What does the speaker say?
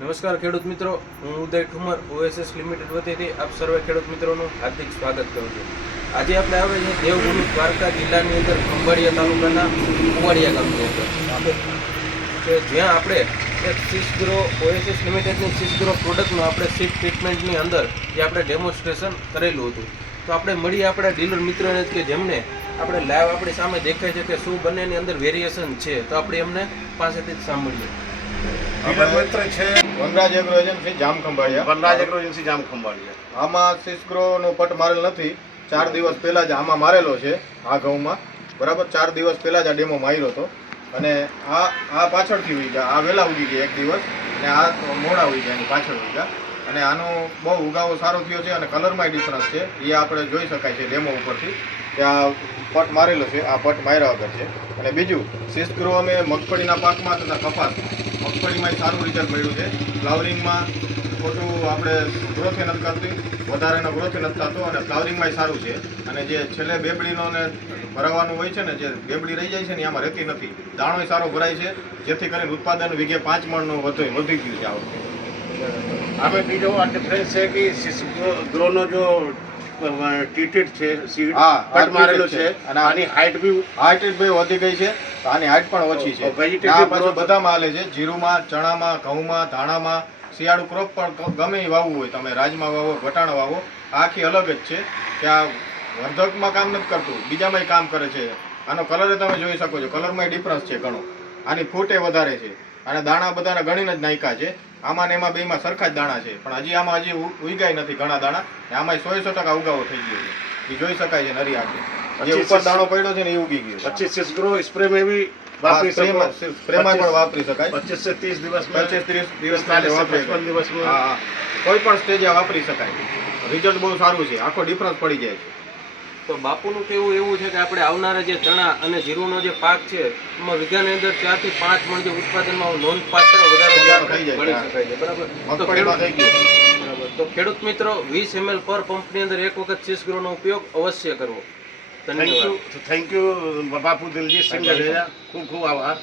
નમસ્કાર ખેડૂત મિત્રો, હું ઉદય ઠુમર ઓએસએસ લિમિટેડ વતીથી આપ સર્વે ખેડૂત મિત્રોનું હાર્દિક સ્વાગત કરું છું. આજે આપણે આવે છે દેવભૂમિ દ્વારકા જિલ્લાની અંદર ખંભાળિયા તાલુકાના કુવાડિયા ગામની અંદર કે જ્યાં આપણે એક સિસગ્રો ઓએસએસ લિમિટેડની સિસગ્રો પ્રોડક્ટનું આપણે સીડ ટ્રીટમેન્ટની અંદર જે આપણે ડેમોન્સ્ટ્રેશન કરેલું હતું. તો આપણે મળીએ આપણા ડીલર મિત્રોને કે જેમને આપણે લાઈવ આપણી સામે દેખાય છે કે શું બંનેની અંદર વેરિએશન છે. તો આપણે એમને પાસેથી જ સાંભળીએ. વનરાજ એગ્રો એજન્સી જામ ખંભાળિયા. આમાં સિસગ્રોનો પટ મારેલ નથી. 4 દિવસ પહેલા જ આમાં મારેલો છે. આ ઘઉંમાં બરાબર 4 દિવસ પહેલા જ આ ડેમો માર્યો હતો. અને આ પાછળથી ઉગી ગયા, આ વહેલા ઉગી ગયા 1 દિવસ, અને આ મોડા ઉગી ગયા, એની પાછળ ઉગી ગયા. અને આનો બહુ ઉગાવો સારો થયો છે અને કલરમાં ડિફરન્સ છે. એ આપણે જોઈ શકાય છે ડેમો ઉપરથી કે આ પટ મારેલો છે, આ પટ માર્યા વગર છે. અને બીજું, સિસગ્રો અમે મગફળીના પાકમાં તથા કપાસ મગફળીમાં સારું રિઝલ્ટ મળ્યું છે. ફ્લાવરિંગમાં ખોટું આપણે ગ્રોથ નથી કરતી, વધારેનો ગ્રોથ નથી થતો, અને ફ્લાવરિંગમાં સારું છે. અને જે છેલ્લે બેબડીનો ને ભરાવાનું હોય છે ને, જે બેબડી રહી જાય છે ને એમાં રહેતી નથી. દાણો સારો ભરાય છે, જેથી કરીને ઉત્પાદન વીઘે 5 મણનું વધી ગયું છે આ વખતે. हमें बीजो डिफरेंस है कि ग्रोनो जो ट्रीटेड છે સીડ કટ મારેલો છે અને આની હાઈટ બી વધી ગઈ છે. આની હાઈટ પણ ઓછી છે. વેજીટેટિવ પાછું બધામાં હાલે છે, જીરુમાં, ચણામાં, ઘઉંમાં, ધાણામાં. શિયાળુ ક્રોપ પણ ગમે એ વાવવું હોય, તમે રાજમાં વાવો, વટાણા વાવો, આખી અલગ જ છે. કે આ વર્ધકમાં કામ નથી કરતું, બીજામાં કામ કરે છે. આનો કલર તમે જોઈ શકો છો, કલરમાં ડિફરન્સ છે ઘણો. આની ફૂટે વધારે છે અને દાણા બધાને ગણીને જ નાખ્યા છે. આમાં ને એમાં બેમાં સરખા જ દાણા છે, પણ હજી ઉગાય નથી ઘણા દાણા. આમાં 100% ઉગાવો થઈ ગયો છે, એ જોઈ શકાય છે નરી આંખે. જે ઉપર દાણો પડ્યો છે ને એ ઉગી ગયો. 25 સિસગ્રો સ્પ્રે में भी વાપરી શકો, સ્પ્રેમાં પણ વાપરી શકાય. 25 से 30 દિવસ में, 25-30 દિવસ 55 દિવસ में. હા, કોઈ પણ સ્ટેજે વાપરી શકાય. રિઝલ્ટ બહુ સારું છે, આખો ડિફરન્સ પડી જાય છે. તો બાપુનું કહેવું એવું છે કે આપણે આવનારા જે ચણા અને જીરુનો જે પાક છે એમાં વીઘાની અંદર 4 થી 5 મણ જે ઉત્પાદનમાં નોંધપાત્ર વધારો થઈ જાય. મળી શકાય છે. બરાબર. મગફળીમાં થઈ ગયું. બરાબર. તો ખેડૂત મિત્રો 20 ml પર પંપની અંદર એક વખત સિસગ્રોનો ઉપયોગ અવશ્ય કરવો. ધન્યવાદ. થેન્ક યુ બાપુ દિલજીત સિંહ જાડેજા, ખૂબ ખૂબ આભાર.